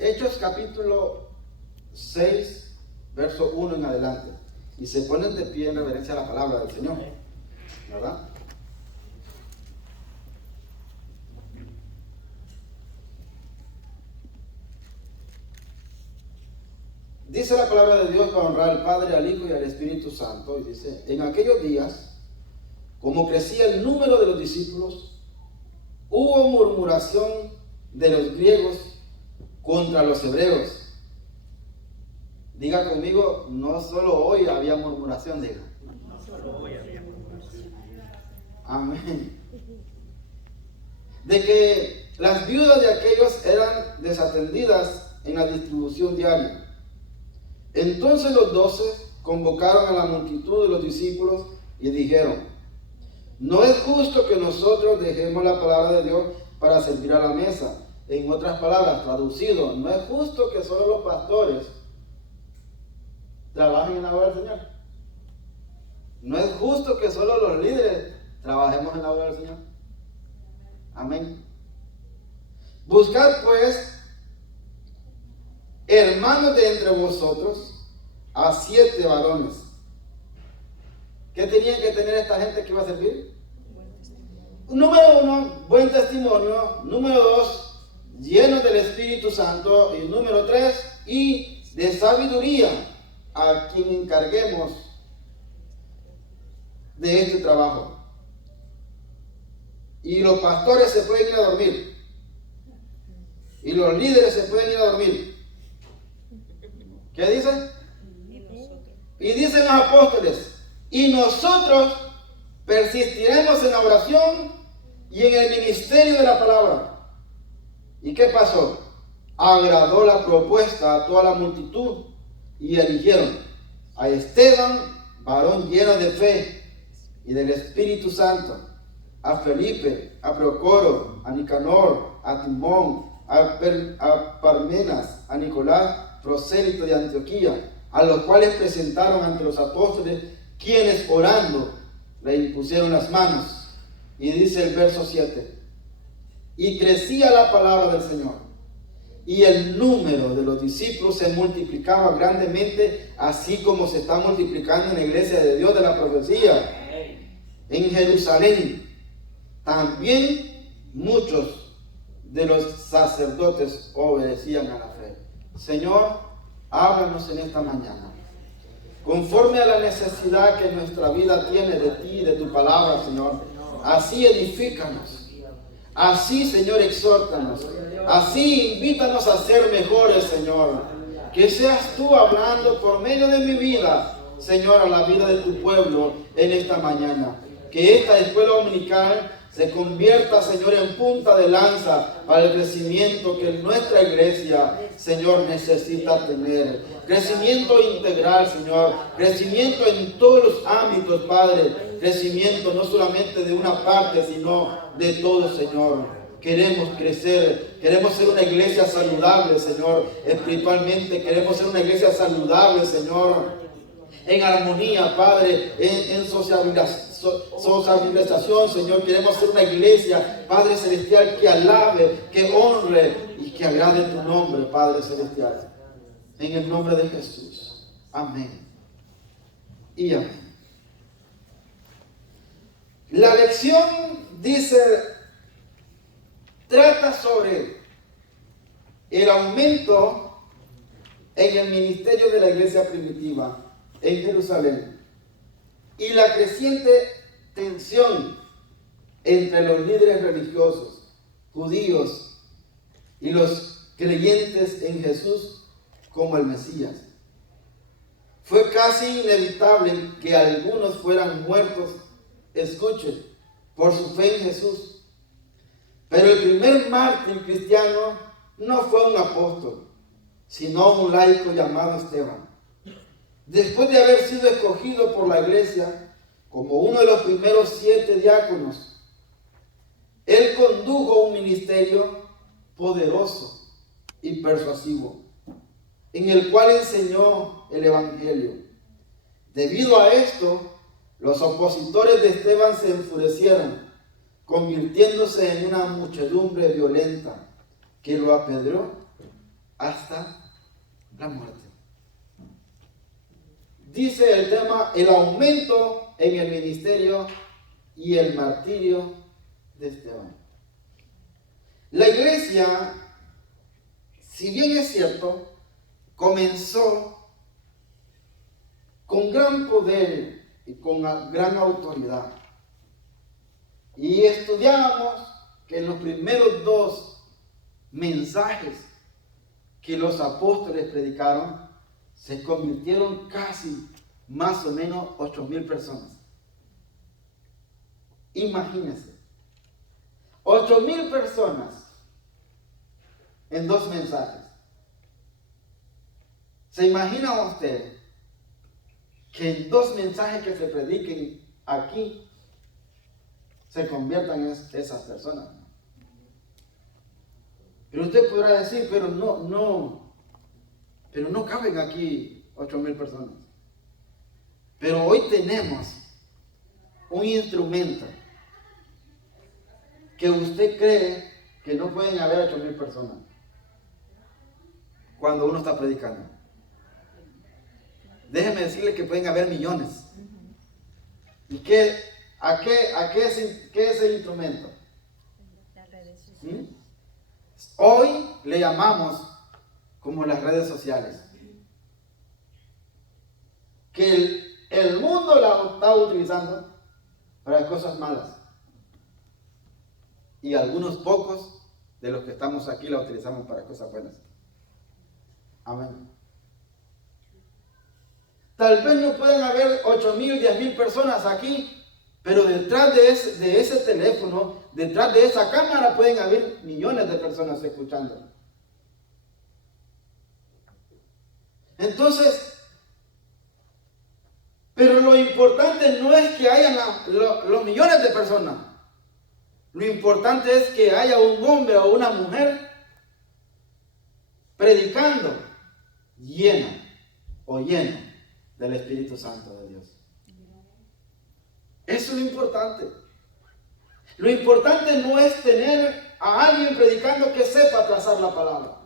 Hechos capítulo 6, verso 1 en adelante. Y se ponen de pie en reverencia a la palabra del Señor, ¿verdad? Dice la palabra de Dios para honrar al Padre, al Hijo y al Espíritu Santo. Y dice, en aquellos días, como crecía el número de los discípulos, hubo murmuración de los griegos contra los hebreos. Diga conmigo, no solo hoy había murmuración, diga. No solo hoy había murmuración. Amén. De que las viudas de aquellos eran desatendidas en la distribución diaria. Entonces los 12 convocaron a la multitud de los discípulos y dijeron: no es justo que nosotros dejemos la palabra de Dios para servir a la mesa. En otras palabras, traducido, no es justo que solo los pastores trabajen en la obra del Señor. No es justo que solo los líderes trabajemos en la obra del Señor. Amén. Buscad pues, hermanos de entre vosotros, a 7 varones. ¿Qué tenían que tener esta gente que iba a servir? Número 1, buen testimonio. Número 2, llenos del Espíritu Santo. Y número 3, y de sabiduría, a quien encarguemos de este trabajo. Y los pastores se pueden ir a dormir. Y los líderes se pueden ir a dormir. ¿Qué dicen? Y dicen los apóstoles: y nosotros persistiremos en la oración y en el ministerio de la palabra. ¿Y qué pasó? Agradó la propuesta a toda la multitud y eligieron a Esteban, varón lleno de fe y del Espíritu Santo, a Felipe, a Procoro, a Nicanor, a Timón, a Parmenas, a Nicolás, prosélito de Antioquía, a los cuales presentaron ante los apóstoles, quienes orando le impusieron las manos. Y dice el verso 7: y crecía la palabra del Señor, y el número de los discípulos se multiplicaba grandemente, así como se está multiplicando en la iglesia de Dios de la profecía en Jerusalén. También muchos de los sacerdotes obedecían a la fe. Señor, háblanos en esta mañana, conforme a la necesidad que nuestra vida tiene de ti y de tu palabra, Señor. Así edifícanos, así, Señor, exhórtanos, así invítanos a ser mejores, Señor. Que seas tú hablando por medio de mi vida, Señor, a la vida de tu pueblo en esta mañana. Que esta escuela dominical se convierta, Señor, en punta de lanza para el crecimiento que nuestra iglesia, Señor, necesita tener. Crecimiento integral, Señor. Crecimiento en todos los ámbitos, Padre. Crecimiento no solamente de una parte, sino de todo, Señor. Queremos crecer, queremos ser una iglesia saludable, Señor, espiritualmente. Queremos ser una iglesia saludable, Señor, en armonía, Padre, en sociabilización, Señor. Queremos ser una iglesia, Padre Celestial, que alabe, que honre y que agrade tu nombre, Padre Celestial. En el nombre de Jesús. Amén. Y amén. La lección dice, trata sobre el aumento en el ministerio de la iglesia primitiva en Jerusalén y la creciente tensión entre los líderes religiosos, judíos, y los creyentes en Jesús como el Mesías. Fue casi inevitable que algunos fueran muertos, escuchen, por su fe en Jesús. Pero el primer mártir cristiano no fue un apóstol, sino un laico llamado Esteban. Después de haber sido escogido por la iglesia como uno de los primeros 7 diáconos, él condujo un ministerio poderoso y persuasivo, en el cual enseñó el evangelio. Debido a esto, los opositores de Esteban se enfurecieron, convirtiéndose en una muchedumbre violenta que lo apedreó hasta la muerte. Dice el tema, el aumento en el ministerio y el martirio de Esteban. La iglesia, si bien es cierto, comenzó con gran poder y con gran autoridad. Y estudiábamos que en los primeros 2 mensajes que los apóstoles predicaron, se convirtieron casi más o menos 8,000 personas. Imagínense, 8,000 personas en 2 mensajes. ¿Se imagina usted que en 2 mensajes que se prediquen aquí se conviertan en esas personas? Pero usted podrá decir, pero no caben aquí 8,000 personas. Pero hoy tenemos un instrumento que usted cree que no pueden haber 8,000 personas cuando uno está predicando. Déjeme decirle que pueden haber millones. ¿Y qué es ese instrumento? ¿Mm? Hoy le llamamos como las redes sociales, que el mundo la está utilizando para cosas malas, y algunos pocos de los que estamos aquí la utilizamos para cosas buenas. Amén. Tal vez no puedan haber 8,000, 10,000 personas aquí, pero detrás de ese teléfono, detrás de esa cámara pueden haber millones de personas escuchando. Entonces, pero lo importante no es que hayan los millones de personas. Lo importante es que haya un hombre o una mujer predicando lleno del Espíritu Santo de Dios. Eso es lo importante. Lo importante no es tener a alguien predicando que sepa trazar la palabra.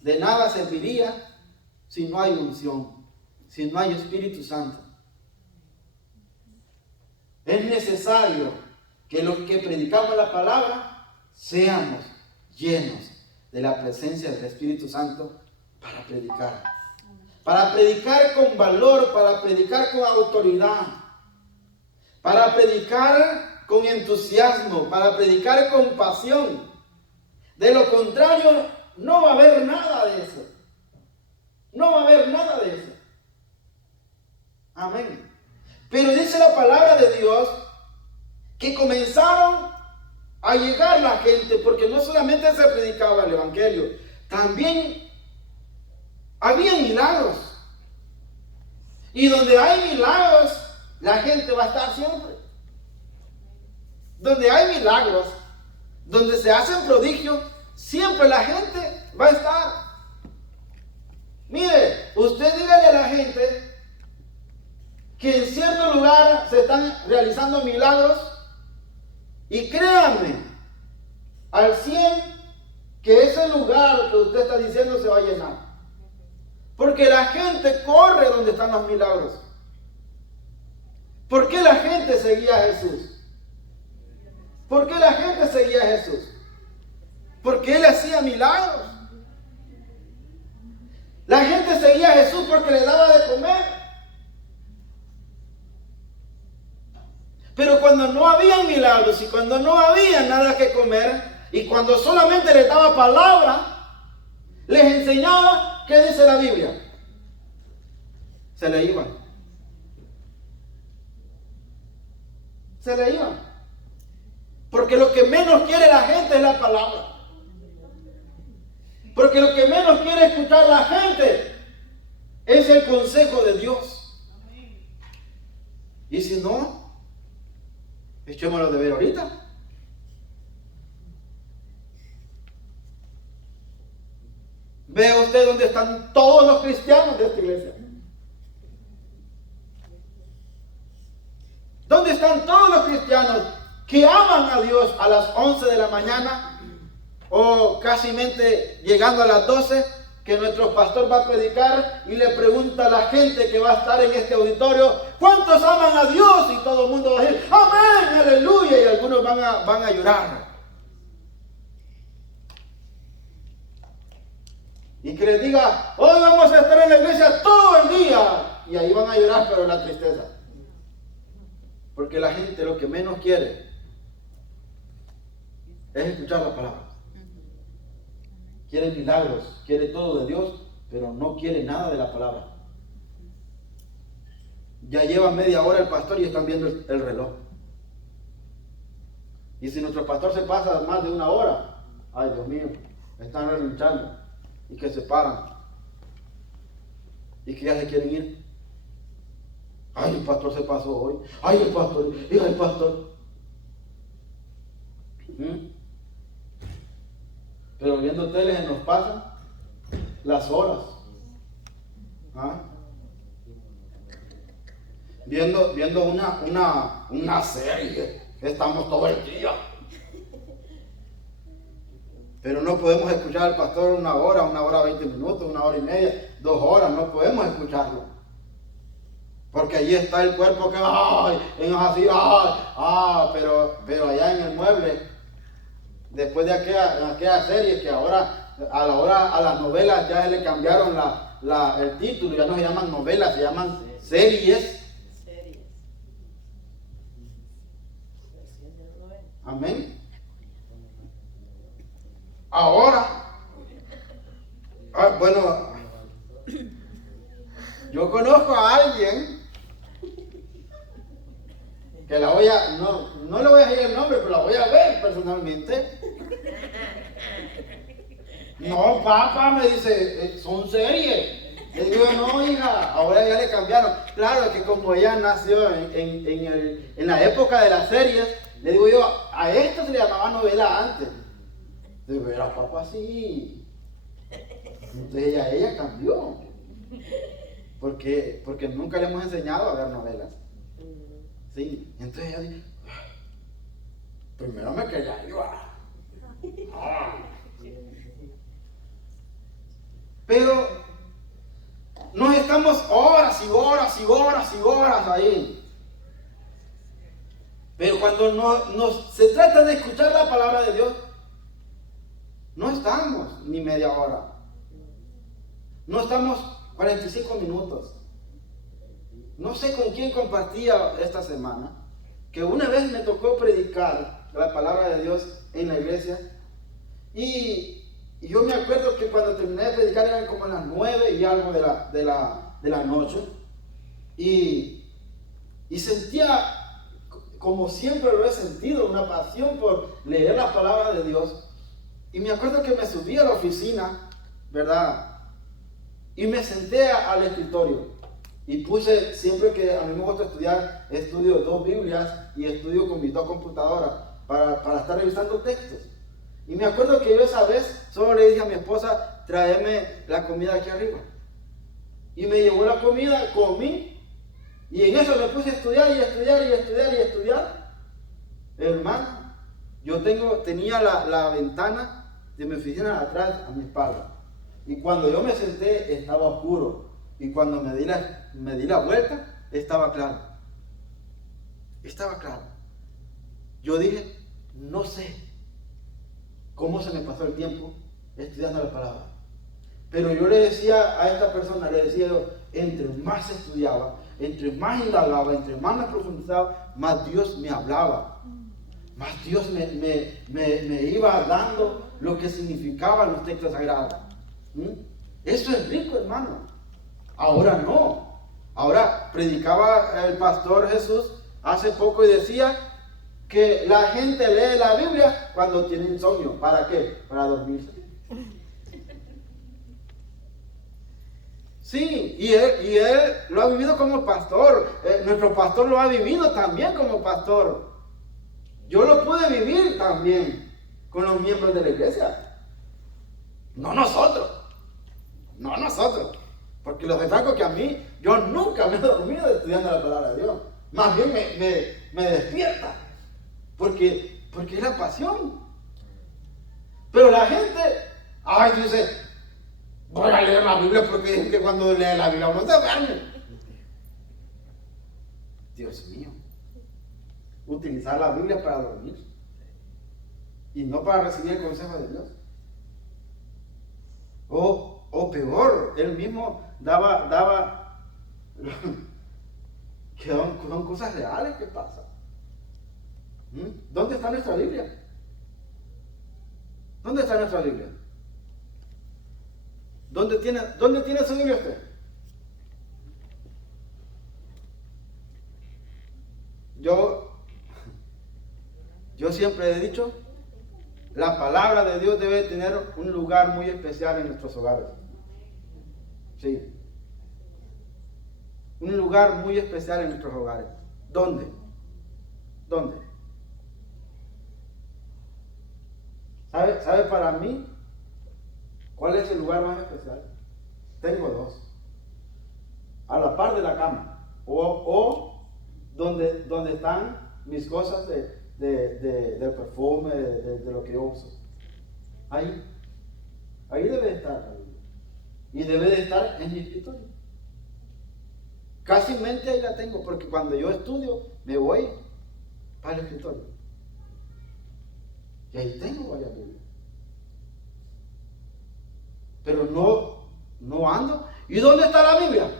De nada serviría si no hay unción, si no hay Espíritu Santo. Es necesario que los que predicamos la palabra seamos llenos de la presencia del Espíritu Santo para predicar. Para predicar con valor, para predicar con autoridad, para predicar con entusiasmo, para predicar con pasión. De lo contrario, no va a haber nada de eso. No va a haber nada de eso. Amén. Pero dice la palabra de Dios que comenzaron a llegar la gente, porque no solamente se predicaba el evangelio, también había milagros. Y donde hay milagros, la gente va a estar siempre. Donde hay milagros, donde se hacen prodigios, siempre la gente va a estar. Mire, usted dígale a la gente que en cierto lugar se están realizando milagros, y créanme al 100 que ese lugar que usted está diciendo se va a llenar. Porque la gente corre donde están los milagros. ¿Por qué la gente seguía a Jesús? ¿Por qué la gente seguía a Jesús? Porque Él hacía milagros. La gente seguía a Jesús porque le daba de comer. Pero cuando no había milagros y cuando no había nada que comer, y cuando solamente les daba palabra, les enseñaba, ¿qué dice la Biblia? Se le iban. Se le iban. Porque lo que menos quiere la gente es la palabra. Porque lo que menos quiere escuchar la gente es el consejo de Dios. Y si no, echémoslo de ver ahorita. Vea usted dónde están todos los cristianos de esta iglesia. ¿Dónde están todos los cristianos que aman a Dios a las 11 de la mañana o casi llegando a las 12, que nuestro pastor va a predicar y le pregunta a la gente que va a estar en este auditorio, ¿cuántos aman a Dios? Y todo el mundo va a decir, amén, aleluya, y algunos van a llorar. Y que les diga, hoy vamos a estar en la iglesia todo el día, y ahí van a llorar, pero la tristeza. Porque la gente lo que menos quiere es escuchar la palabra. Quiere milagros, quiere todo de Dios, pero no quiere nada de la palabra. Ya lleva media hora el pastor y están viendo el reloj. Y si nuestro pastor se pasa más de una hora, ay Dios mío, están relinchando y que se paran y que ya se quieren ir. Ay, el pastor se pasó hoy. Ay, el pastor, hija, el pastor. Pero viendo tele se nos pasan las horas. Viendo una serie, estamos todo el día. Pero no podemos escuchar al pastor una hora 20 minutos, 1 hora y media, 2 horas, no podemos escucharlo. Porque allí está el cuerpo que, pero allá en el mueble, después de aquella serie que ahora, a las novelas ya se le cambiaron el título, ya no se llaman novelas, se llaman series. Amén. Ahora, bueno, yo conozco a alguien que no le voy a decir el nombre, pero la voy a ver personalmente. No, papá, me dice, son series. Le digo, no, hija, ahora ya le cambiaron. Claro que como ella nació en la época de las series, le digo yo, a esto se le llamaba novela antes. De veras, papá, sí. Entonces ella cambió. Porque nunca le hemos enseñado a ver novelas. Sí, entonces ella dice, primero me quería ayudar. Pero nos estamos horas y horas y horas y horas ahí. Pero cuando se trata de escuchar la palabra de Dios, no estamos ni media hora. No estamos 45 minutos. No sé con quién compartía esta semana, que una vez me tocó predicar la palabra de Dios en la iglesia. Y yo me acuerdo que cuando terminé de predicar eran como las 9 y algo de la noche. Y sentía, como siempre lo he sentido, una pasión por leer la palabra de Dios. Y me acuerdo que me subí a la oficina, ¿verdad? Y me senté al escritorio. Y puse, siempre que a mí me gusta estudiar, estudio 2 Biblias y estudio con mis 2 computadoras para estar revisando textos. Y me acuerdo que yo esa vez solo le dije a mi esposa, tráeme la comida aquí arriba. Y me llevó la comida, comí, y en eso me puse a estudiar y estudiar y estudiar y estudiar. Hermano, yo tenía la ventana de mi oficina atrás a mi espalda. Y cuando yo me senté estaba oscuro. Y cuando me di la vuelta, estaba claro. Estaba claro. Yo dije, no sé cómo se me pasó el tiempo estudiando la palabra. Pero yo le decía a esta persona, le decía yo, entre más estudiaba, entre más indagaba, entre más me profundizaba, más Dios me hablaba. Más Dios me iba dando lo que significaban los textos sagrados. Eso es rico, hermano. Ahora no. Ahora predicaba el pastor Jesús hace poco y decía que la gente lee la Biblia cuando tiene insomnio. ¿Para qué? Para dormirse. Sí, y él lo ha vivido como pastor. Nuestro pastor lo ha vivido también como pastor. Yo lo pude vivir también con los miembros de la iglesia. No nosotros. Porque lo franco que a mí, yo nunca me he dormido estudiando la palabra de Dios. Más bien me despierta. Porque es la pasión. Pero la gente, ay, dice, voy a leer la Biblia porque dicen que cuando lee la Biblia uno se duerme. Dios mío. Utilizar la Biblia para dormir y no para recibir el consejo de Dios. O peor, él mismo daba que son cosas reales que pasan. ¿Dónde está nuestra Biblia? ¿Dónde está nuestra Biblia? ¿Dónde tiene su Biblia usted? Yo siempre he dicho, la palabra de Dios debe tener un lugar muy especial en nuestros hogares. Sí. Un lugar muy especial en nuestros hogares. ¿Dónde? ¿Dónde? ¿Sabe para mí cuál es el lugar más especial? Tengo dos. A la par de la cama. O donde están mis cosas del perfume, de lo que yo uso. Ahí debe estar la Biblia. Y debe de estar en mi escritorio. Casi mente ahí la tengo, porque cuando yo estudio me voy para el escritorio. Y ahí tengo varias Biblias. Pero no ando. ¿Y dónde está la Biblia?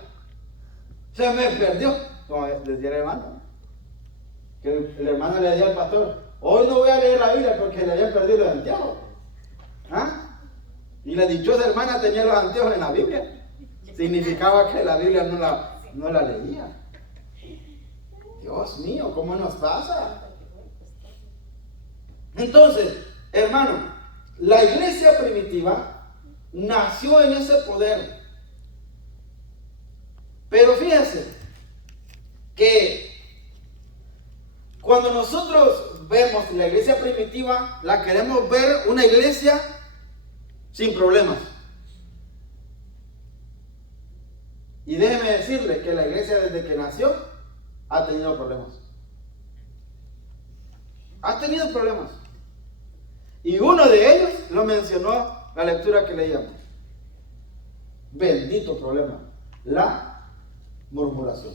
Se me perdió. Como decía el hermano. Que el hermano le decía al pastor, hoy no voy a leer la Biblia porque le habían perdido los anteojos. ¿Ah? Y la dichosa hermana tenía los anteojos en la Biblia. Significaba que la Biblia no la leía. Dios mío, ¿cómo nos pasa? Entonces, hermano, la iglesia primitiva nació en ese poder. Pero fíjense que cuando nosotros vemos la iglesia primitiva, la queremos ver una iglesia sin problemas. Y déjeme decirle que la iglesia desde que nació ha tenido problemas. Ha tenido problemas. Y uno de ellos lo mencionó la lectura que leíamos. Bendito problema. La murmuración.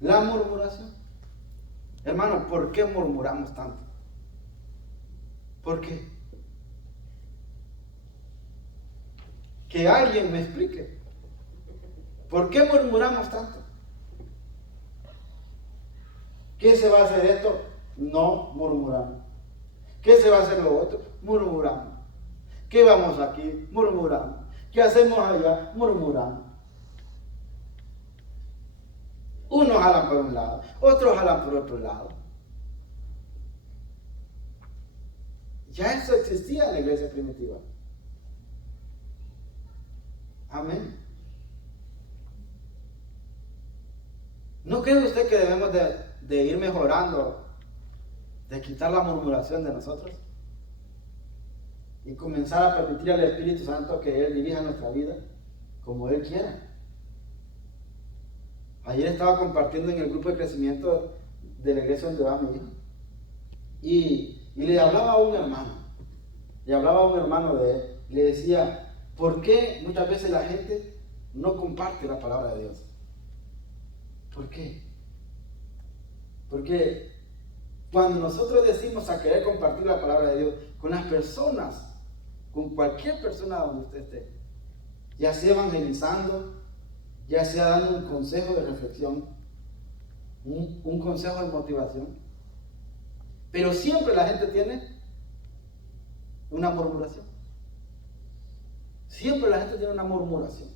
La murmuración. Hermano, ¿por qué murmuramos tanto? ¿Por qué? Que alguien me explique. ¿Por qué murmuramos tanto? ¿Qué se va a hacer esto? No murmuramos. ¿Qué se va a hacer lo otro? Murmuramos. ¿Qué vamos aquí? Murmuramos. ¿Qué hacemos allá? Murmuramos. Unos jalan por un lado, otros jalan por otro lado. Ya eso existía en la iglesia primitiva. Amén. ¿No cree usted que debemos de ir mejorando, de quitar la murmuración de nosotros y comenzar a permitir al Espíritu Santo que Él dirija nuestra vida como Él quiera? Ayer estaba compartiendo en el grupo de crecimiento de la iglesia donde va mi hija y le hablaba a un hermano de él, le decía, ¿por qué muchas veces la gente no comparte la palabra de Dios? ¿Por qué? Porque cuando nosotros decimos a querer compartir la palabra de Dios con las personas, con cualquier persona donde usted esté, ya sea evangelizando, ya sea dando un consejo de reflexión, un consejo de motivación, pero siempre la gente tiene una murmuración. Siempre la gente tiene una murmuración.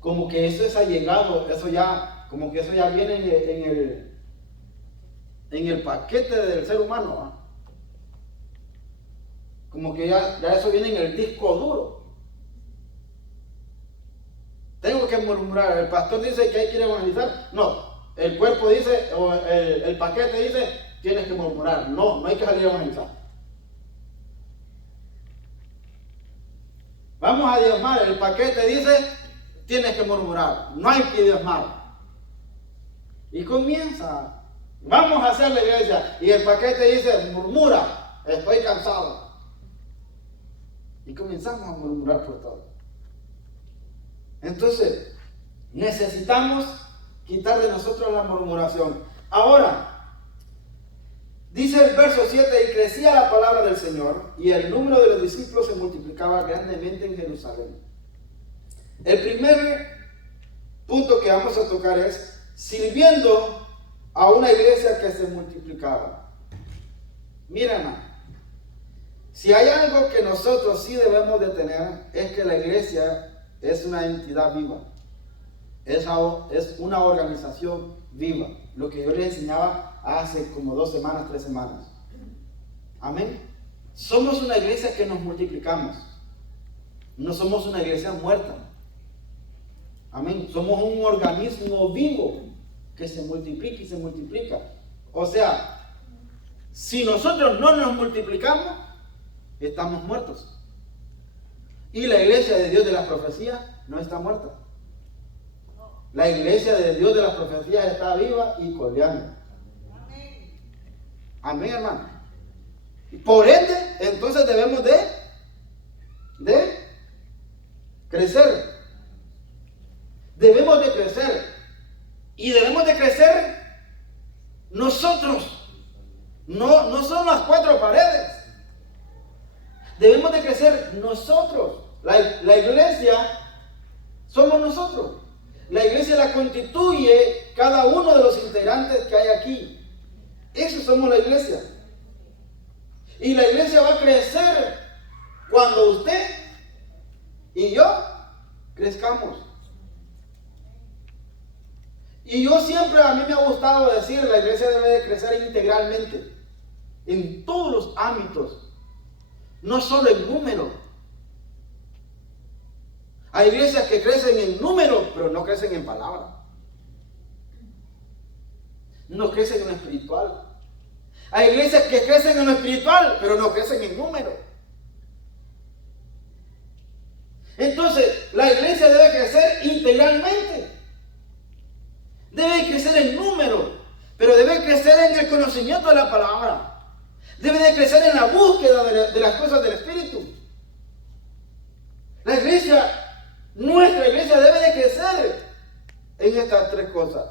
Como que eso es allegado, como que eso ya viene en el paquete del ser humano, ¿eh? Como que ya eso viene en el disco duro. Tengo que murmurar. El pastor dice que hay que evangelizar. No, el cuerpo dice, o el paquete dice, tienes que murmurar. No hay que salir a evangelizar. Vamos a diezmar. El paquete dice, tienes que murmurar. No hay que diezmar. Y comienza. Vamos a hacer la iglesia. Y el paquete dice, murmura. estoy cansado. Y comenzamos a murmurar por todo. Entonces, necesitamos quitar de nosotros la murmuración. Ahora, dice el verso 7, y crecía la palabra del Señor, y el número de los discípulos se multiplicaba grandemente en Jerusalén. El primer punto que vamos a tocar es sirviendo a una iglesia que se multiplicaba. Miren, si hay algo que nosotros sí debemos de tener, es que la iglesia es una entidad viva. Es una organización viva. Lo que yo les enseñaba hace como 2 semanas, 3 semanas. Amén. Somos una iglesia que nos multiplicamos. No somos una iglesia muerta. Amén. Somos un organismo vivo que se multiplica y se multiplica. O sea, si nosotros no nos multiplicamos, estamos muertos. Y la iglesia de Dios de las profecías no está muerta. La iglesia de Dios de las profecías está viva y coleando. Amén, hermano. Por ende, entonces debemos de crecer. Debemos de crecer. Y debemos de crecer nosotros. No son las 4 paredes. Debemos de crecer nosotros. La iglesia somos nosotros. La iglesia la constituye cada uno de los integrantes que hay aquí. Eso somos la iglesia. Y la iglesia va a crecer cuando usted y yo crezcamos. Y yo siempre, a mí me ha gustado decir, la iglesia debe de crecer integralmente, en todos los ámbitos, no solo en número. Hay iglesias que crecen en número, pero no crecen en palabra. No crecen en lo espiritual. Hay iglesias que crecen en lo espiritual, pero no crecen en número. Entonces, la iglesia debe crecer integralmente. Debe crecer en número, pero debe crecer en el conocimiento de la palabra. Debe de crecer en la búsqueda de las cosas del Espíritu. La iglesia, nuestra iglesia debe de crecer en estas 3 cosas.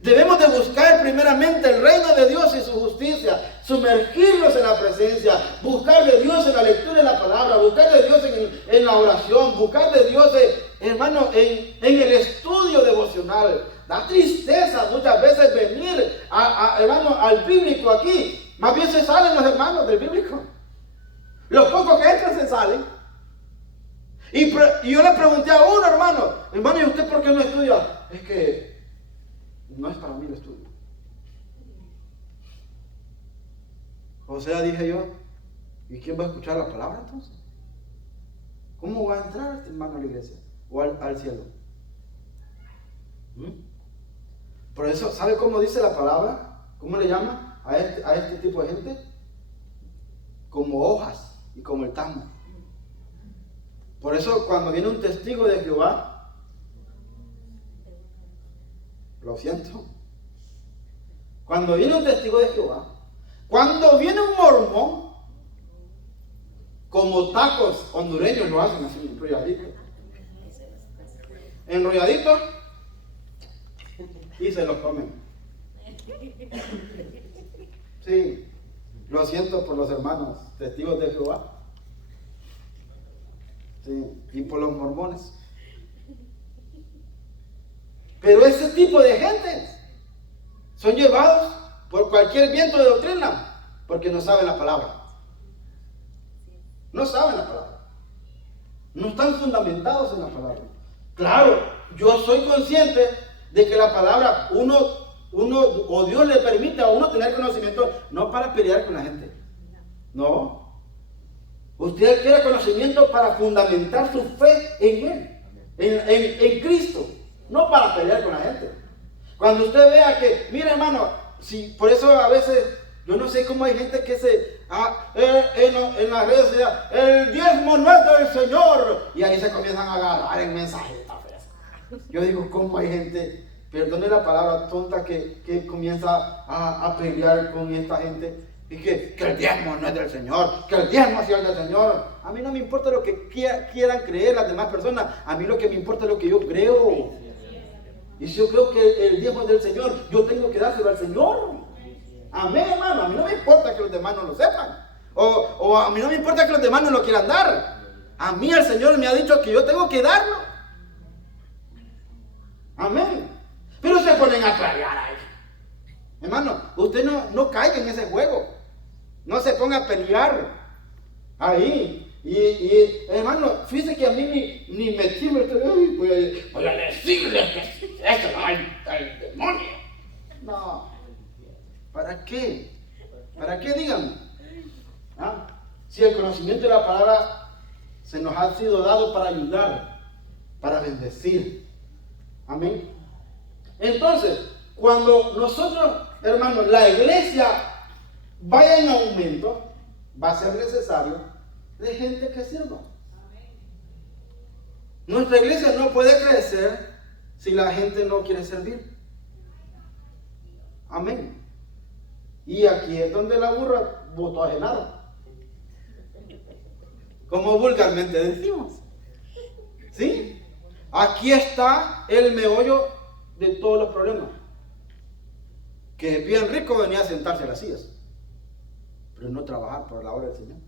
Debemos de buscar primeramente el reino de Dios y su justicia, sumergirnos en la presencia, buscar de Dios en la lectura de la palabra, buscar de Dios en la oración, buscar de Dios, hermano, en el estudio devocional. Da tristeza muchas veces venir, hermano, al bíblico aquí. Más bien se salen los hermanos del bíblico. Los pocos que entran se salen. Y yo le pregunté a uno, hermano, ¿y usted por qué no estudia? Es que no es para mí el estudio. O sea, dije yo, ¿y quién va a escuchar la palabra entonces? ¿Cómo va a entrar este hermano a la iglesia o al cielo? Por eso, ¿sabe cómo dice la palabra? ¿Cómo le llama a este tipo de gente? Como hojas y como el tamo. Por eso cuando viene un testigo de Jehová, lo siento, cuando viene un testigo de Jehová, cuando viene un mormón, como tacos hondureños lo hacen así, enrolladitos, y se los comen. Sí, lo siento por los hermanos testigos de Jehová. Sí, y por los mormones. Pero ese tipo de gente son llevados por cualquier viento de doctrina porque no saben la palabra. No saben la palabra. No están fundamentados en la palabra. Claro, yo soy consciente de que la palabra, uno o Dios le permite a uno tener conocimiento, no para pelear con la gente. No. Usted quiere conocimiento para fundamentar su fe en Él, en Cristo, no para pelear con la gente. Cuando usted vea que, mira hermano, si por eso a veces, yo no sé cómo hay gente que en las redes sociales, el diezmo no es del Señor, y ahí se comienzan a agarrar en mensajes. Yo digo, ¿cómo hay gente, perdone la palabra tonta, que comienza a pelear con esta gente? Y que el diezmo no es del Señor, que el diezmo sí es del Señor. A mí no me importa lo que quieran creer las demás personas, a mí lo que me importa es lo que yo creo. Y si yo creo que el diezmo es del Señor, yo tengo que dárselo al Señor. Amén, hermano. A mí no me importa que los demás no lo sepan. O a mí no me importa que los demás no lo quieran dar. A mí el Señor me ha dicho que yo tengo que darlo. Amén. Pero se ponen a pelear ahí. Hermano, usted no caiga en ese juego. No se ponga a pelear ahí. Y hermano, fíjese que a mí ni me tiembla. Voy a decirle que eso no hay el demonio. No. ¿Para qué? ¿Para qué? Díganme. ¿Ah? Si el conocimiento de la palabra se nos ha sido dado para ayudar, para bendecir. Amén. Entonces, cuando nosotros, hermanos, la iglesia vaya en aumento, va a ser necesario de gente que sirva. Nuestra iglesia no puede crecer si la gente no quiere servir. Amén. Y aquí es donde la burra botó ajenado, como vulgarmente decimos. ¿Sí? Aquí está el meollo de todos los problemas. Que es bien rico venir a sentarse a las sillas, pero no trabajar por la obra del Señor.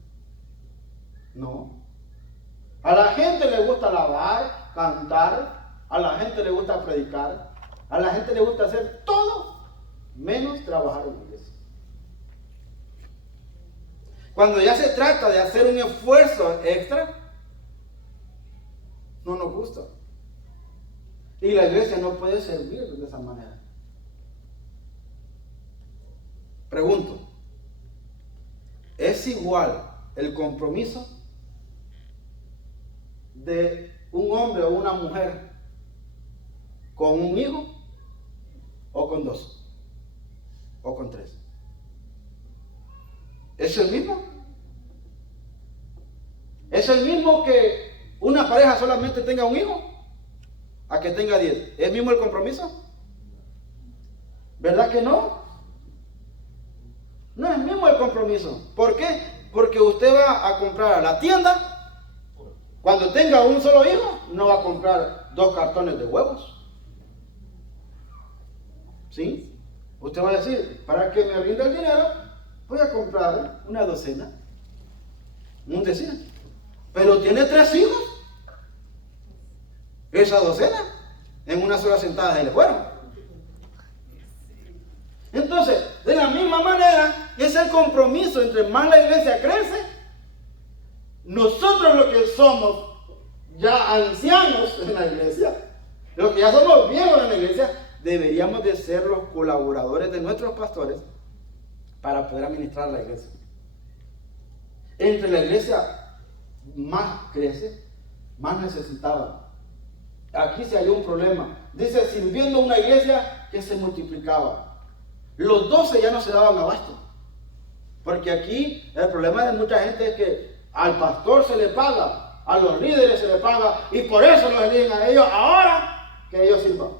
No. A la gente le gusta alabar, cantar, a la gente le gusta predicar, a la gente le gusta hacer todo menos trabajar en la iglesia. Cuando ya se trata de hacer un esfuerzo extra, no nos gusta. Y la iglesia no puede servir de esa manera. Pregunto, ¿es igual el compromiso de un hombre o una mujer con un hijo o con dos o con tres? ¿Es el mismo? ¿Es el mismo que una pareja solamente tenga un hijo a que tenga 10? ¿Es mismo el compromiso? ¿Verdad que no? No es mismo el compromiso. ¿Por qué? Porque usted va a comprar a la tienda. Cuando tenga un solo hijo, no va a comprar 2 cartones de huevos. ¿Sí? Usted va a decir, para que me rinda el dinero, voy a comprar una docena. Un decir. Pero tiene 3 hijos. Esa docena, en una sola sentada se le fueron. Entonces, de la misma manera, es el compromiso. Entre más la iglesia crece, nosotros los que somos ya ancianos en la iglesia, los que ya somos viejos en la iglesia, deberíamos de ser los colaboradores de nuestros pastores para poder administrar la iglesia. Entre la iglesia más crece, más necesitaba. Aquí se halló un problema. Dice, sirviendo una iglesia que se multiplicaba. Los 12 ya no se daban abasto. Porque aquí el problema de mucha gente es que al pastor se le paga, a los líderes se le paga, y por eso los eligen a ellos ahora que ellos sirvan,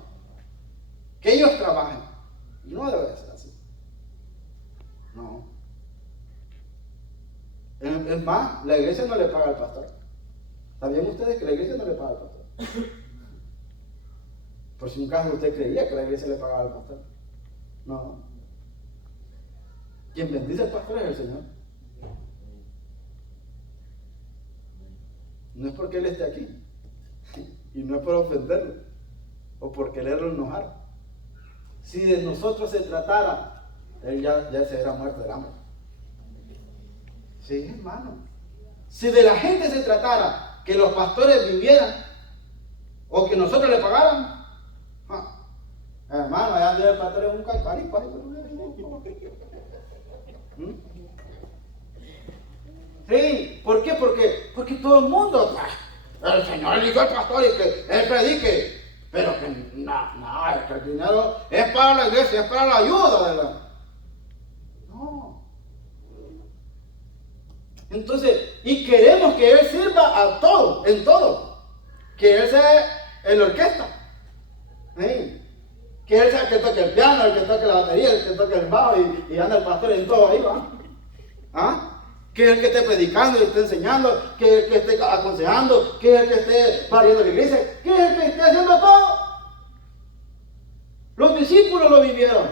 que ellos trabajen. Y no debe ser así. No. Es más, la iglesia no le paga al pastor. ¿Sabían ustedes que la iglesia no le paga al pastor? Por si un caso usted creía que la iglesia le pagaba al pastor. No. Quien bendice al pastor es el Señor. No es porque Él esté aquí. Y no es por ofenderlo. O por quererlo enojar. Si de nosotros se tratara, Él ya se hubiera muerto del hambre. Sí, hermano. Si de la gente se tratara, que los pastores vivieran, o que nosotros le pagaran, hermano, allá anda el pastor en un calcarico. Sí, ¿por qué? Porque todo el mundo, el Señor eligió al pastor y que Él predique, pero que no, es que el dinero es para la iglesia, es para la ayuda, ¿verdad? No. Entonces, y queremos que Él sirva a todo, en todo, que Él sea en la orquesta, ¿sí? Que Él sea el que toque el piano, el que toque la batería, el que toque el bajo y anda el pastor en todo ahí, ¿va? ¿Ah? Que es el que esté predicando y esté enseñando, que es el que esté aconsejando, que es el que esté barriendo la iglesia, que es el que esté haciendo todo. Los discípulos lo vivieron.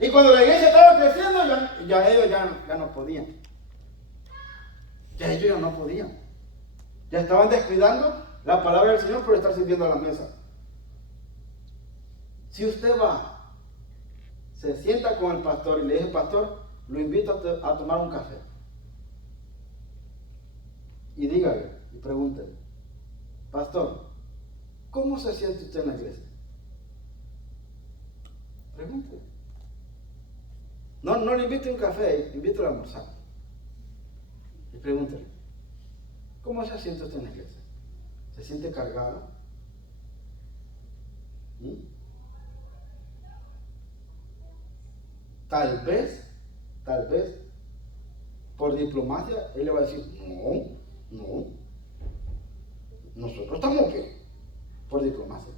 Y cuando la iglesia estaba creciendo, ya ellos ya no podían. Ya ellos ya no podían. Ya estaban descuidando la palabra del Señor por estar sirviendo a la mesa. Si usted va, se sienta con el pastor y le dice, pastor, lo invito a tomar un café. Y dígale, y pregúntele, pastor, ¿cómo se siente usted en la iglesia? Pregúntele. No le invite a un café, invítelo a almorzar. Y pregúntele, ¿cómo se siente usted en la iglesia? ¿Se siente cargado? ¿Mm? Tal vez, por diplomacia, él le va a decir, no, nosotros estamos bien, por diplomacia.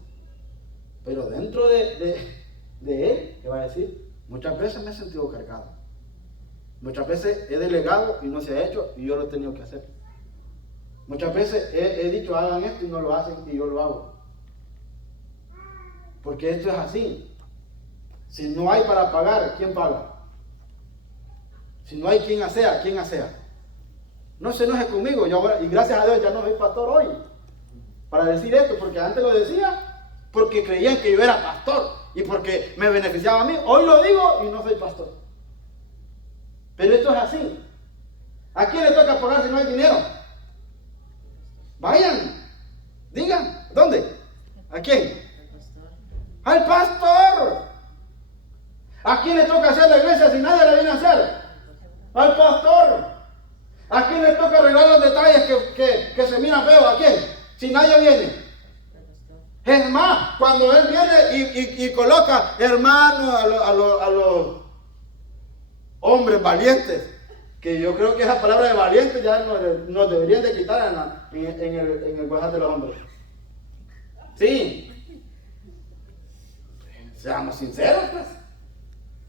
Pero dentro de él, le va a decir, muchas veces me he sentido cargado. Muchas veces he delegado y no se ha hecho y yo lo he tenido que hacer. Muchas veces he dicho, hagan esto y no lo hacen y yo lo hago. Porque esto es así. Si no hay para pagar, ¿quién paga? Si no hay quien asea, ¿quién asea? No se enoje conmigo, yo ahora, y gracias a Dios ya no soy pastor hoy. Para decir esto, porque antes lo decía, porque creían que yo era pastor y porque me beneficiaba a mí. Hoy lo digo y no soy pastor. Pero esto es así. ¿A quién le toca pagar si no hay dinero? Vayan, digan, ¿dónde? ¿A quién? Al pastor. ¿A quién le toca hacer la iglesia si nadie la viene a hacer? Al pastor. ¿A quién le toca arreglar los detalles que se miran feos? ¿A quién? Si nadie viene. Es más, cuando él viene y coloca hermano a los hombres valientes, que yo creo que esa palabra de valiente ya nos deberían de quitar en el WhatsApp de los hombres. Sí. Seamos sinceros, pues.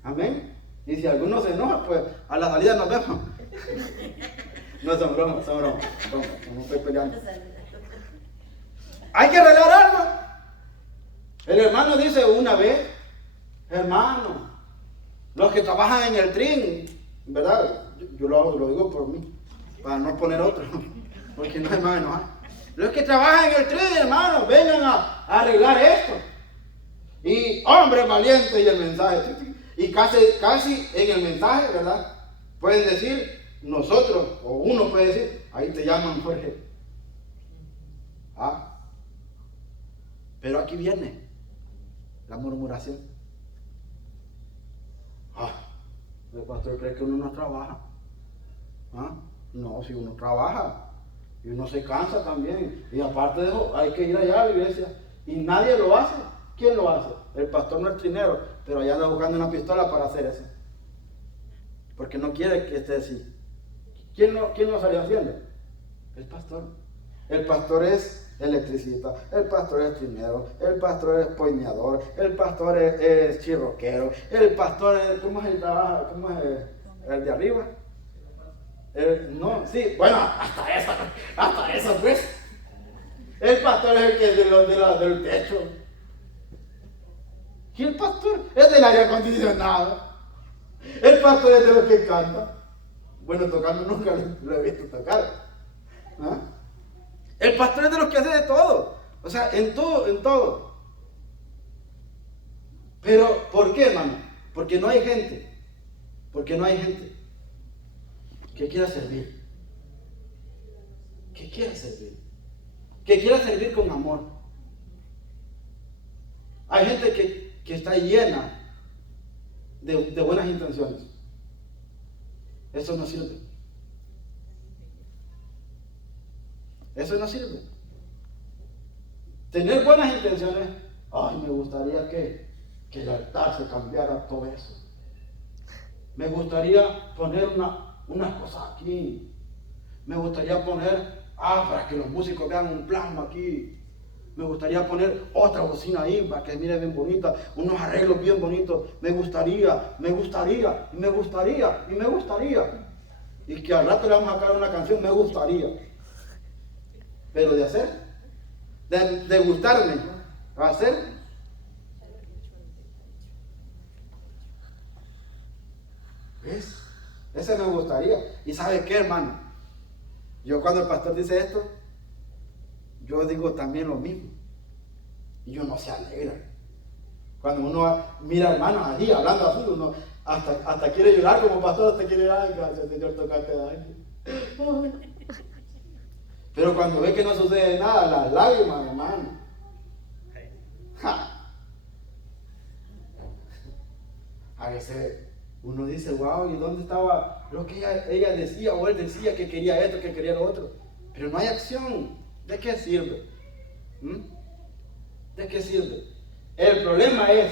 Amén. Y si alguno se enoja, pues a la salida nos vemos. No son bromas, no estoy peleando. Hay que arreglar algo. El hermano dice una vez, hermano, los que trabajan en el tren, ¿verdad? Yo lo digo por mí, para no poner otro, porque no hay más enojar. Los que trabajan en el tren, hermano, vengan a arreglar esto. Y hombre valiente y el mensaje. Y casi en el mensaje, ¿verdad? Pueden decir, nosotros, o uno puede decir, ahí te llaman Jorge. Ah. Pero aquí viene la murmuración. Ah, el pastor cree que uno no trabaja. ¿Ah? No, si uno trabaja y uno se cansa también. Y aparte de eso, hay que ir allá a la iglesia. Y nadie lo hace. ¿Quién lo hace? El pastor no es trinero, pero allá anda buscando una pistola para hacer eso. Porque no quiere que esté así. ¿Quién lo salió haciendo? El pastor. El pastor es electricista, el pastor es trinero, el pastor es poineador, el pastor es chirroquero, el pastor es, ¿cómo es el trabajo? ¿Cómo es el de arriba? No, sí, bueno, hasta eso pues. El pastor es el que es del techo. ¿Y el pastor? Es del aire acondicionado. El pastor es de los que canta. Bueno, tocando nunca lo he visto tocar. ¿Ah? El pastor es de los que hace de todo. O sea, en todo. Pero, ¿por qué, hermano? Porque no hay gente. Que quiera servir. Que quiera servir con amor. Hay gente que está llena de buenas intenciones. Eso no sirve. Tener buenas intenciones, ay, me gustaría que el altar se cambiara todo eso. Me gustaría poner unas cosas aquí. Me gustaría poner, para que los músicos vean un plasma aquí. Me gustaría poner otra bocina ahí para que mire bien bonita, unos arreglos bien bonitos. Me gustaría. y que al rato le vamos a sacar una canción, me gustaría. Pero de hacer, de gustarme, a hacer. ¿Ves? Ese me gustaría. ¿Y sabe qué, hermano? Yo cuando el pastor dice esto, yo digo también lo mismo. Y uno se alegra. Cuando uno mira hermanos allí hablando así, uno hasta quiere llorar como pastor, hasta quiere llorar. Gracias, Señor, tocaste daño. Pero cuando ve que no sucede nada, las lágrimas, hermano. ¡Ja! A veces uno dice, wow, ¿y dónde estaba lo que ella decía o él decía que quería esto, que quería lo otro? Pero no hay acción. ¿De qué sirve? ¿De qué sirve? El problema es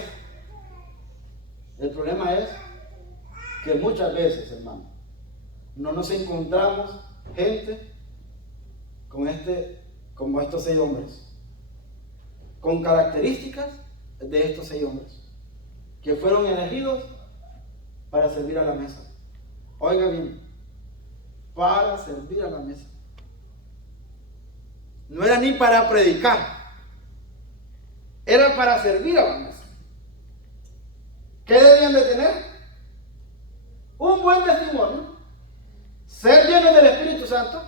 que muchas veces, hermano, no nos encontramos gente como estos 6 hombres, con características de estos 6 hombres, que fueron elegidos para servir a la mesa. Oiga bien, para servir a la mesa. No era ni para predicar, era para servir a la mesa. ¿Qué debían de tener? Un buen testimonio, ser llenos del Espíritu Santo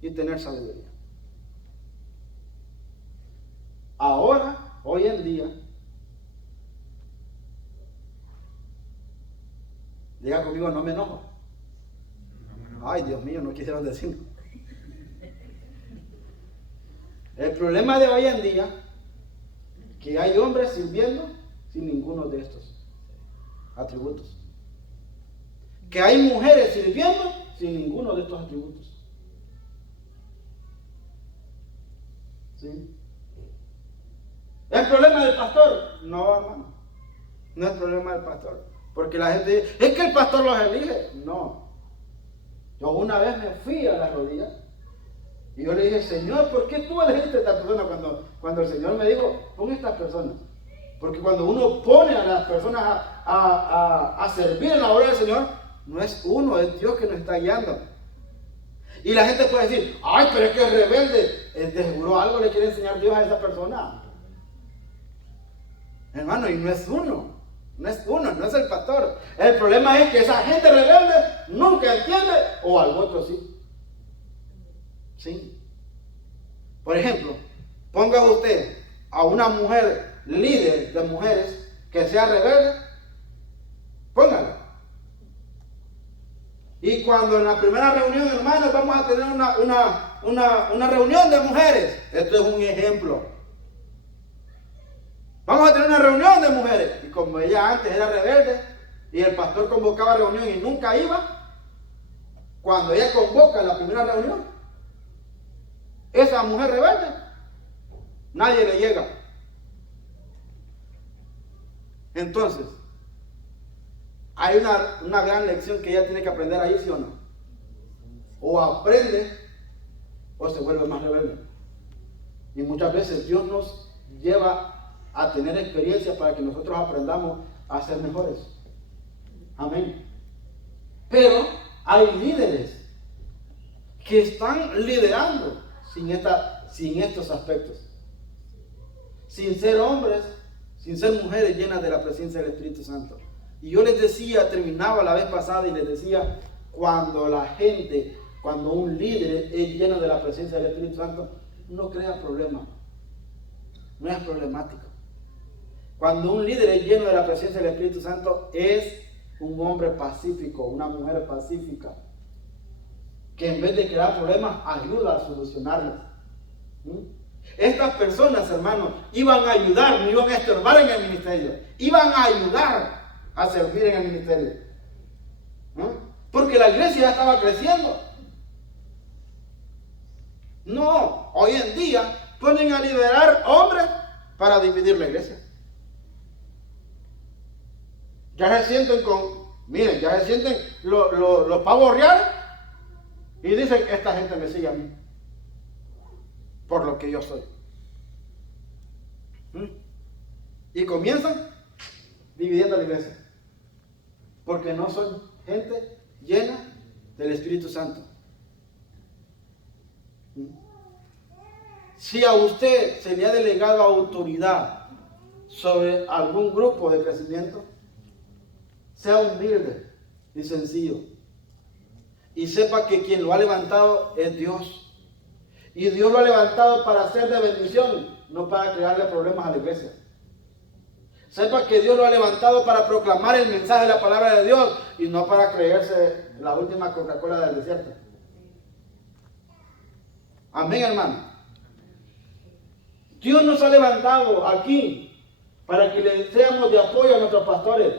y tener sabiduría. Ahora, hoy en día, diga conmigo, no me enojo. Ay, Dios mío, no quisieron decirlo. El problema de hoy en día, que hay hombres sirviendo sin ninguno de estos atributos. Que hay mujeres sirviendo sin ninguno de estos atributos. ¿Sí? ¿Es problema del pastor? No, hermano. No es problema del pastor. Porque la gente dice, es que el pastor los elige. No. Yo una vez me fui a las rodillas y yo le dije, Señor, ¿por qué tú elegiste a esta persona? Cuando el Señor me dijo, pon estas personas. Porque cuando uno pone a las personas a servir en la obra del Señor, no es uno, es Dios que nos está guiando. Y la gente puede decir, ay, pero es que es rebelde. De seguro algo le quiere enseñar Dios a esa persona. Hermano, y no es uno, no es el pastor. El problema es que esa gente rebelde nunca entiende, o al otro sí. ¿Sí? Por ejemplo, ponga usted a una mujer líder de mujeres que sea rebelde, póngala. Y cuando en la primera reunión, hermanos, vamos a tener una reunión de mujeres. Esto es un ejemplo. Vamos a tener una reunión de mujeres. Y como ella antes era rebelde y el pastor convocaba reunión y nunca iba, cuando ella convoca la primera reunión, esa mujer rebelde, nadie le llega. Entonces, hay una gran lección que ella tiene que aprender ahí, ¿sí o no? O aprende o se vuelve más rebelde. Y muchas veces Dios nos lleva a tener experiencia para que nosotros aprendamos a ser mejores. Amén. Pero hay líderes que están liderando sin estos aspectos. Sin ser hombres, sin ser mujeres llenas de la presencia del Espíritu Santo. Y yo les decía, terminaba la vez pasada y les decía, cuando un líder es lleno de la presencia del Espíritu Santo, no crea problema, no es problemático. Cuando un líder es lleno de la presencia del Espíritu Santo, es un hombre pacífico, una mujer pacífica, que en vez de crear problemas, ayuda a solucionarlos. Estas personas, hermanos, iban a ayudar, no iban a estorbar en el ministerio, iban a ayudar a servir en el ministerio. Porque la iglesia ya estaba creciendo. No, hoy en día ponen a liderar hombres para dividir la iglesia. Ya se sienten ya se sienten los pavos reales y dicen, esta gente me sigue a mí por lo que yo soy. Y comienzan dividiendo la iglesia, porque no son gente llena del Espíritu Santo. Si a usted se le ha delegado autoridad sobre algún grupo de crecimiento, sea humilde y sencillo. Y sepa que quien lo ha levantado es Dios. Y Dios lo ha levantado para hacer de bendición, no para crearle problemas a la iglesia. Sepa que Dios lo ha levantado para proclamar el mensaje de la palabra de Dios y no para creerse la última Coca-Cola del desierto. Amén, hermano. Dios nos ha levantado aquí para que le seamos de apoyo a nuestros pastores,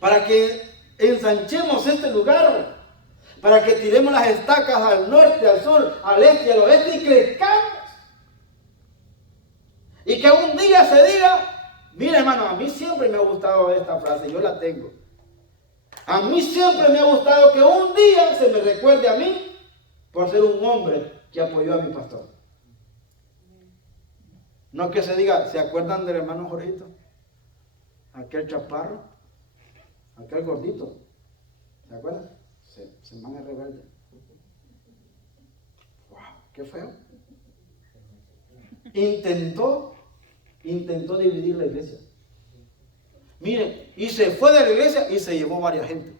para que ensanchemos este lugar, para que tiremos las estacas al norte, al sur, al este y al oeste y crezcamos. Y que un día se diga, mira hermano, a mí siempre me ha gustado esta frase, yo la tengo. A mí siempre me ha gustado que un día se me recuerde a mí por ser un hombre que apoyó a mi pastor. No que se diga, ¿se acuerdan del hermano Jorgito? Aquel chaparro, aquel gordito. ¿Se acuerdan? Se man es rebelde. ¡Wow! ¡Qué feo! Intentó dividir la iglesia. Miren, y se fue de la iglesia y se llevó varias gente.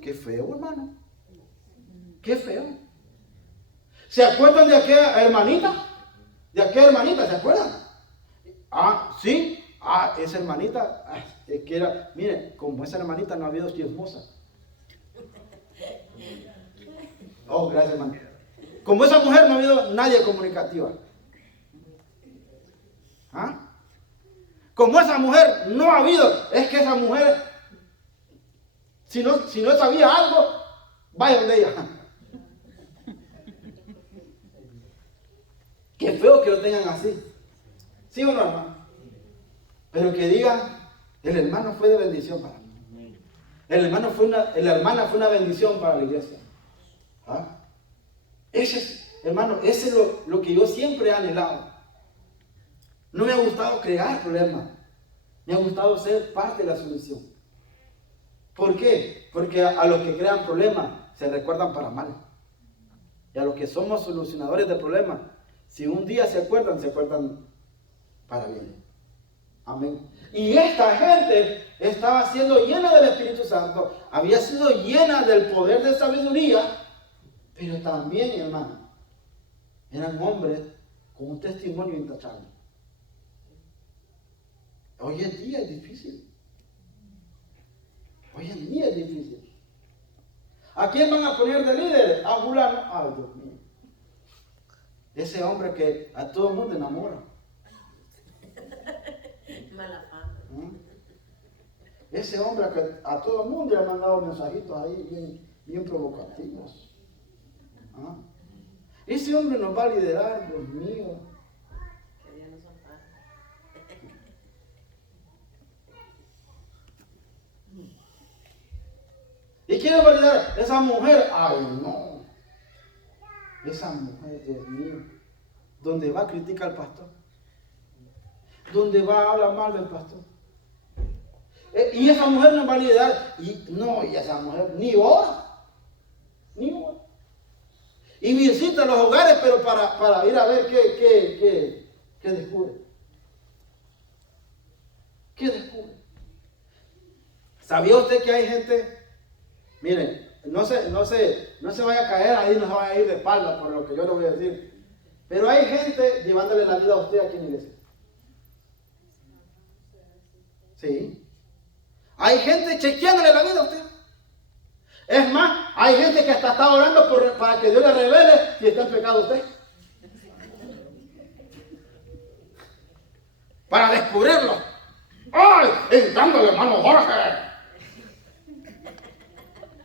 ¡Qué feo, hermano! ¡Qué feo! ¿Se acuerdan de aquella hermanita? ¿De aquella hermanita? ¿Se acuerdan? Ah, sí. Ah, esa hermanita, es que era, miren, como esa hermanita no ha habido chismosa. Oh, gracias, hermano. Como esa mujer no ha habido nadie comunicativa. ¿Ah? Como esa mujer no ha habido, es que esa mujer, si no sabía algo, vaya donde ella. Qué feo que lo tengan así. ¿Sí o no, hermano? Pero que digan, el hermano fue de bendición para mí. La hermana fue una bendición para la iglesia. ¿Ah? Hermano, ese es lo que yo siempre he anhelado. No me ha gustado crear problemas. Me ha gustado ser parte de la solución. ¿Por qué? Porque a los que crean problemas se recuerdan para mal. Y a los que somos solucionadores de problemas, si un día se acuerdan para bien. Amén. Y esta gente estaba siendo llena del Espíritu Santo, había sido llena del poder de sabiduría, pero también, hermano, eran hombres con un testimonio intachable. Hoy en día es difícil. Hoy en día es difícil. ¿A quién van a poner de líder? A fulano. Ay, Dios mío. Ese hombre que a todo el mundo enamora. Mala fama. Ese hombre que a todo el mundo le ha mandado mensajitos ahí bien provocativos. ¿Ah? Ese hombre nos va a liderar, Dios mío. Que Dios nos ampare. ¿Y quién va a liderar? Esa mujer. Ay, no. Esa mujer, Dios mío. Donde va critica al pastor. Donde va a hablar mal del pastor. Y esa mujer nos va a liderar. Y esa mujer ni ora. Ni ora. Y visita los hogares, pero para ir a ver qué descubre. ¿Qué descubre? ¿Sabía usted que hay gente? Miren, no se vaya a caer ahí, no se vaya a ir de espalda por lo que yo le voy a decir. Pero hay gente llevándole la vida a usted aquí en la iglesia. Sí. Hay gente chequeándole la vida a usted. Es más, hay gente que hasta está orando para que Dios le revele si está en pecado usted. Para descubrirlo. ¡Ay! Entrando el hermano Jorge.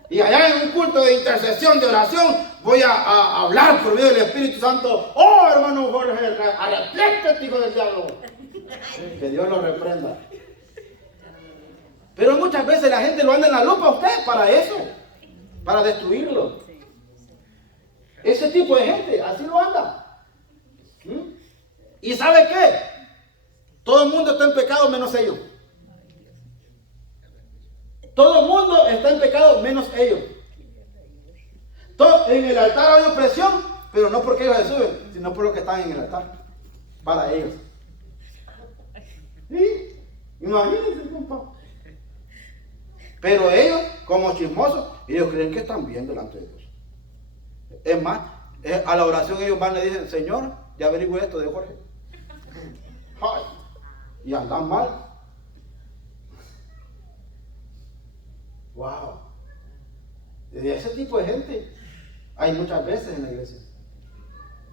Y allá en un culto de intercesión, de oración, voy a hablar por medio del Espíritu Santo. ¡Oh, hermano Jorge! ¡Arrepiéntete, hijo del diablo! Que Dios lo reprenda. Pero muchas veces la gente lo anda en la lupa a usted para eso. Para destruirlo. Ese tipo de gente, así lo anda. ¿Y sabe qué? Todo el mundo está en pecado menos ellos. Todo el mundo está en pecado menos ellos. en el altar hay opresión, pero no porque ellos se suben, sino por los que están en el altar. Para ellos. ¿Sí? Imagínense, compa. Pero ellos, como chismosos, ellos creen que están bien delante de Dios. Es más, a la oración ellos van y le dicen, Señor, ya averigüe esto de Jorge. Ay, y andan mal. Wow. De ese tipo de gente hay muchas veces en la iglesia.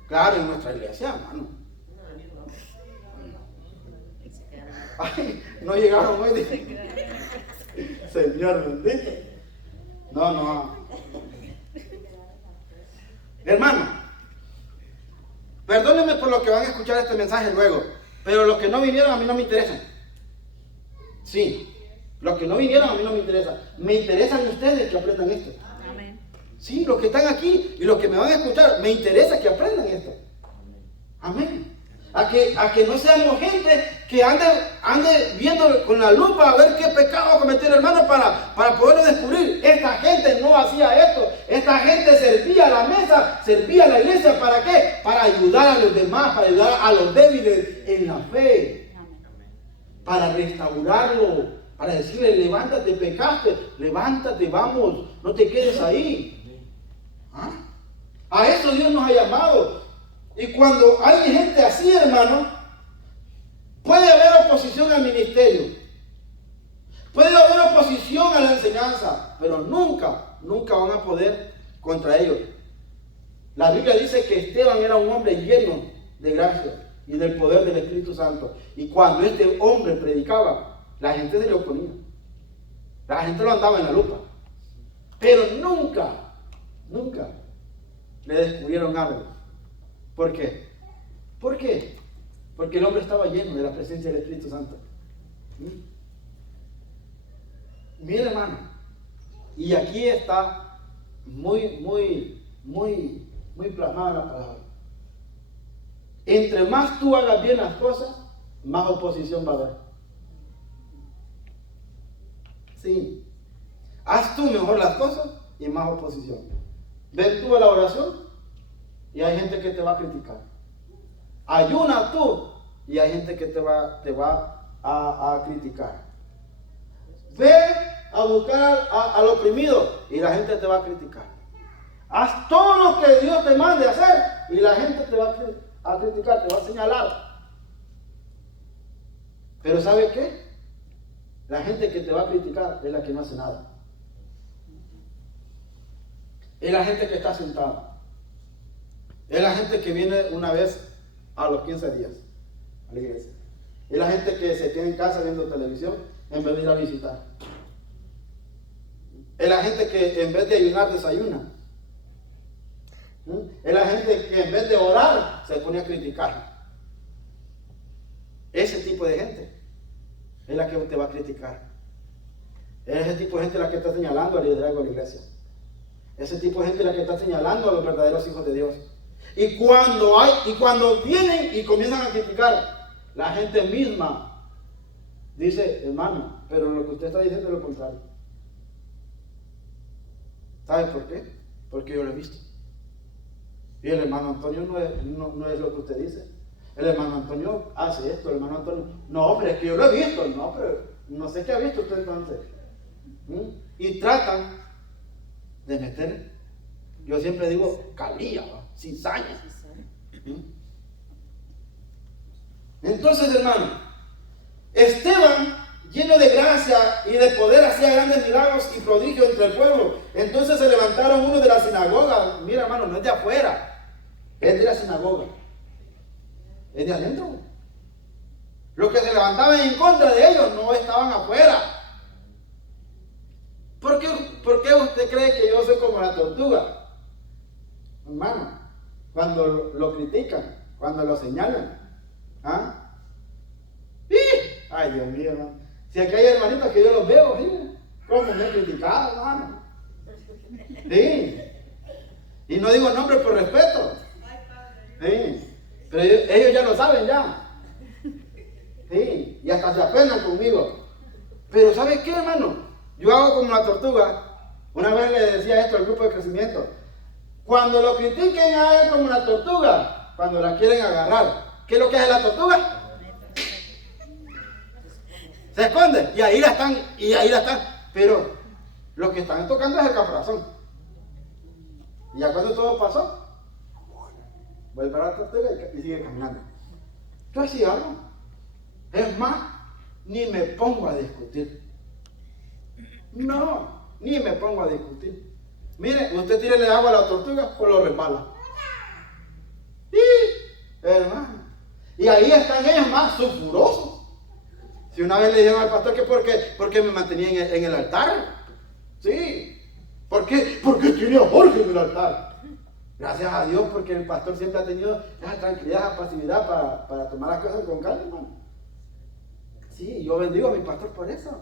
Claro, en nuestra iglesia, hermano. Ay, no llegaron hoy. Señor bendito. No. Hermano, perdónenme por lo que van a escuchar este mensaje luego, pero los que no vinieron a mí no me interesan. Sí, los que no vinieron a mí no me interesan. Me interesan ustedes que aprendan esto. Amén. Sí, los que están aquí y los que me van a escuchar, me interesa que aprendan esto. Amén. A que no seamos gente que ande viendo con la lupa a ver qué pecado cometió el hermano para poderlo descubrir. Esta gente no hacía esto. Esta gente servía a la mesa, servía a la iglesia. ¿Para qué? Para ayudar a los demás, para ayudar a los débiles en la fe. Para restaurarlo, para decirle, levántate, pecaste, levántate, vamos, no te quedes ahí. ¿Ah? A eso Dios nos ha llamado. Y cuando hay gente así, hermano, puede haber oposición al ministerio, puede haber oposición a la enseñanza, pero nunca van a poder contra ellos. La Biblia dice que Esteban era un hombre lleno de gracia y del poder del Espíritu Santo. Y cuando este hombre predicaba, la gente se le oponía. La gente lo andaba en la lupa. Pero nunca le descubrieron algo. ¿Por qué? ¿Por qué? Porque el hombre estaba lleno de la presencia del Espíritu Santo. Mira, hermano, y aquí está muy plasmada la palabra. Entre más tú hagas bien las cosas, más oposición va a haber. Sí. Haz tú mejor las cosas y más oposición. Ven tú a la oración y hay gente que te va a criticar. Ayuna tú y hay gente que te va a criticar. Ve a buscar al oprimido y la gente te va a criticar. Haz todo lo que Dios te mande hacer y la gente te va a criticar, te va a señalar. Pero ¿sabe qué? La gente que te va a criticar es la que no hace nada. Es la gente que está sentada. Es la gente que viene una vez a los 15 días a la iglesia. Es la gente que se queda en casa viendo televisión en vez de ir a visitar. Es la gente que en vez de ayunar desayuna. Es la gente que en vez de orar se pone a criticar. Ese tipo de gente es la que te va a criticar. Es ese tipo de gente la que está señalando al liderazgo de la iglesia. Ese tipo de gente la que está señalando a los verdaderos hijos de Dios. Y cuando vienen y comienzan a criticar, la gente misma dice, hermano, pero lo que usted está diciendo es lo contrario. ¿Sabe por qué? Porque yo lo he visto. Y el hermano Antonio no es lo que usted dice. El hermano Antonio hace esto, el hermano Antonio. No, hombre, es que yo lo he visto. No, pero no sé qué ha visto usted entonces. Y tratan de meter, yo siempre digo, calía, cizaña. Entonces, hermano, Esteban, lleno de gracia y de poder, hacía grandes milagros y prodigios entre el pueblo. Entonces se levantaron uno de la sinagoga. Mira, hermano, no es de afuera, es de la sinagoga, es de adentro. Los que se levantaban en contra de ellos no estaban afuera. ¿Por qué usted cree que yo soy como la tortuga? Hermano, cuando lo critican, cuando lo señalan, ¿ah? ¡Sí! Ay, Dios mío, hermano. Si aquí hay hermanitos que yo los veo, ¿sí? ¿Cómo me he criticado, hermano? Sí. Y no digo nombre por respeto. Sí. Pero ellos ya lo saben ya. Sí. Y hasta se apenan conmigo. Pero ¿sabes qué, hermano? Yo hago como la tortuga. Una vez le decía esto al grupo de crecimiento. Cuando lo critiquen, hagan como la tortuga, cuando la quieren agarrar. ¿Qué es lo que hace la tortuga? Se esconde y ahí la están. Pero lo que están tocando es el caparazón. Y ya cuando todo pasó, vuelve a la tortuga y sigue caminando. Yo así hago. Es más, ni me pongo a discutir. No, ni me pongo a discutir. Mire, usted tírele agua a la tortuga o lo resbala. Y, hermano. Y ahí están ellos más sulfurosos. Si una vez le dijeron al pastor que porque me mantenía en el altar. Sí. ¿Por qué? Porque tenía a Jorge en el altar. Gracias a Dios, porque el pastor siempre ha tenido esa tranquilidad, esa pasividad para tomar las cosas con calma, hermano. Sí, yo bendigo a mi pastor por eso.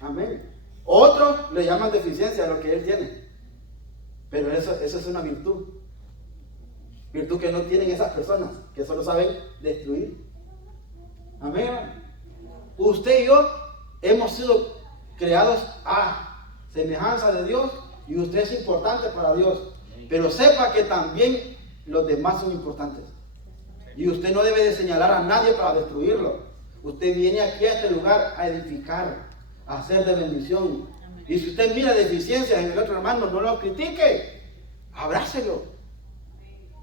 Amén. Otros le llaman deficiencia a lo que él tiene. Pero eso es una virtud. Virtud que no tienen esas personas, que solo saben destruir. Amén, hermano. Usted y yo hemos sido creados a semejanza de Dios y usted es importante para Dios. Pero sepa que también los demás son importantes. Y usted no debe de señalar a nadie para destruirlo. Usted viene aquí a este lugar a edificar, a hacer de bendición. Y si usted mira deficiencias en el otro hermano, no lo critique. Abrácelo.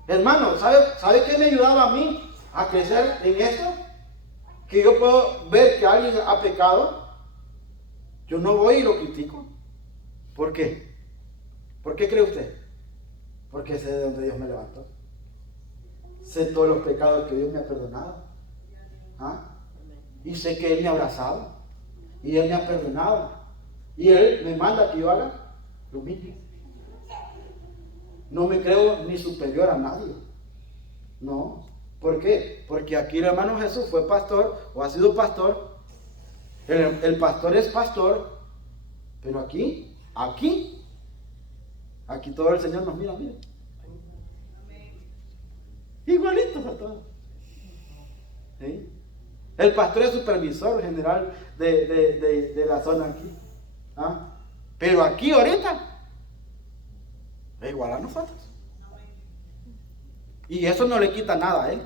Hermano, ¿sabe qué me ayudaba a mí a crecer en esto? Que yo puedo ver que alguien ha pecado. Yo no voy y lo critico. ¿Por qué? ¿Por qué cree usted? Porque sé de dónde Dios me levantó. Sé todos los pecados que Dios me ha perdonado. ¿Ah? Y sé que Él me ha abrazado. Y Él me ha perdonado. Y Él me manda que yo haga lo mismo. No me creo ni superior a nadie. No. ¿Por qué? Porque aquí el hermano Jesús fue pastor o ha sido pastor. El pastor es pastor. Pero aquí todo el Señor nos mira, mira. Igualitos a todos. ¿Sí? El pastor es supervisor general de la zona aquí. ¿Ah? Pero aquí ahorita es igual a nosotros. Y eso no le quita nada a él.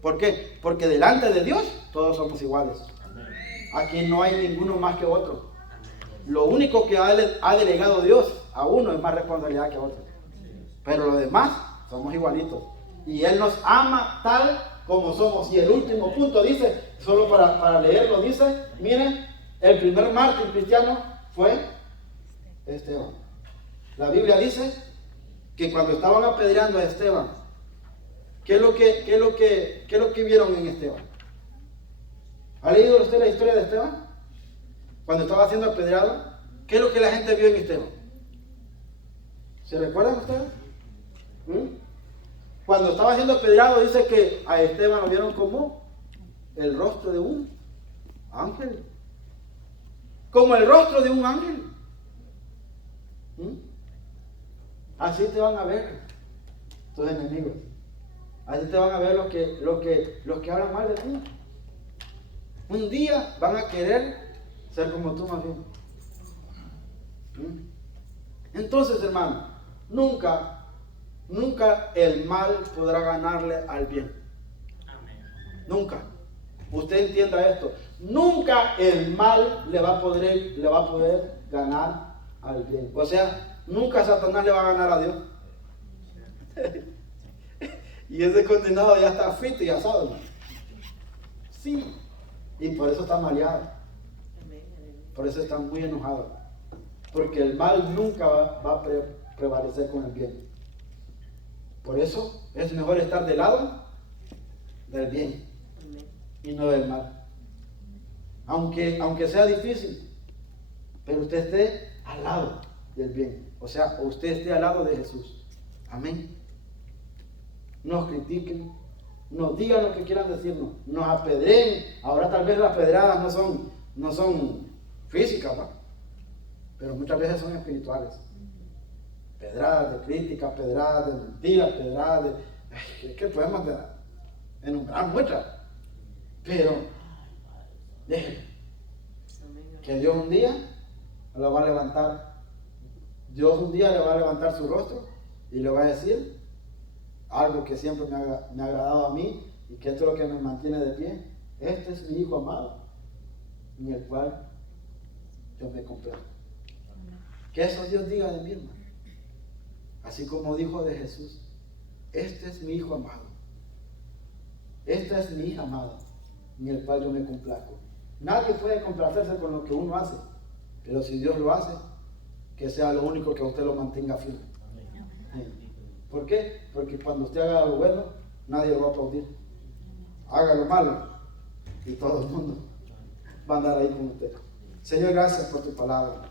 ¿Por qué? Porque delante de Dios todos somos iguales. Aquí no hay ninguno más que otro. Lo único que ha delegado Dios a uno es más responsabilidad que a otro. Pero los demás somos igualitos. Y Él nos ama tal como somos. Y el último punto dice, solo para leerlo, dice, miren, el primer mártir cristiano fue Esteban. La Biblia dice que cuando estaban apedreando a Esteban, ¿qué es lo que vieron en Esteban? ¿Ha leído usted la historia de Esteban? Cuando estaba siendo apedreado, ¿qué es lo que la gente vio en Esteban? ¿Se recuerdan ustedes? Cuando estaba siendo apedreado, dice que a Esteban lo vieron como el rostro de un ángel. Como el rostro de un ángel. Así te van a ver tus enemigos. Así te van a ver los que hablan mal de ti. Un día van a querer ser como tú más bien. Entonces, hermano, nunca el mal podrá ganarle al bien. Nunca. Usted entienda esto. Nunca el mal le va a poder ganar al bien. O sea, nunca Satanás le va a ganar a Dios. Y ese condenado ya está frito y asado, hermano. Sí. Y por eso está maleado. Por eso está muy enojado. Porque el mal nunca va a prevalecer con el bien. Por eso es mejor estar del lado del bien y no del mal. Aunque sea difícil, pero usted esté al lado del bien. O sea, usted esté al lado de Jesús. Amén. Nos critiquen, nos digan lo que quieran decirnos, nos apedreen. Ahora tal vez las pedradas no son físicas, ¿va? Pero muchas veces son espirituales. Pedradas de crítica, pedradas de mentiras, pedradas de... Es que podemos enumerar muchas. Pero déjenme que Dios un día lo va a levantar. Dios un día le va a levantar su rostro Y le voy a decir algo que siempre me ha agradado a mí y que esto es lo que me mantiene de pie. Este es mi Hijo amado, en el cual yo me complazco. Que eso Dios diga de mí, hermano. Así como dijo de Jesús, este es mi Hijo amado. Esta es mi hija amada, en el cual yo me complazco. Nadie puede complacerse con lo que uno hace, pero si Dios lo hace, que sea lo único que a usted lo mantenga firme. ¿Por qué? Porque cuando usted haga algo bueno, nadie lo va a aplaudir. Haga lo malo y todo el mundo va a andar ahí con usted. Señor, gracias por tu palabra.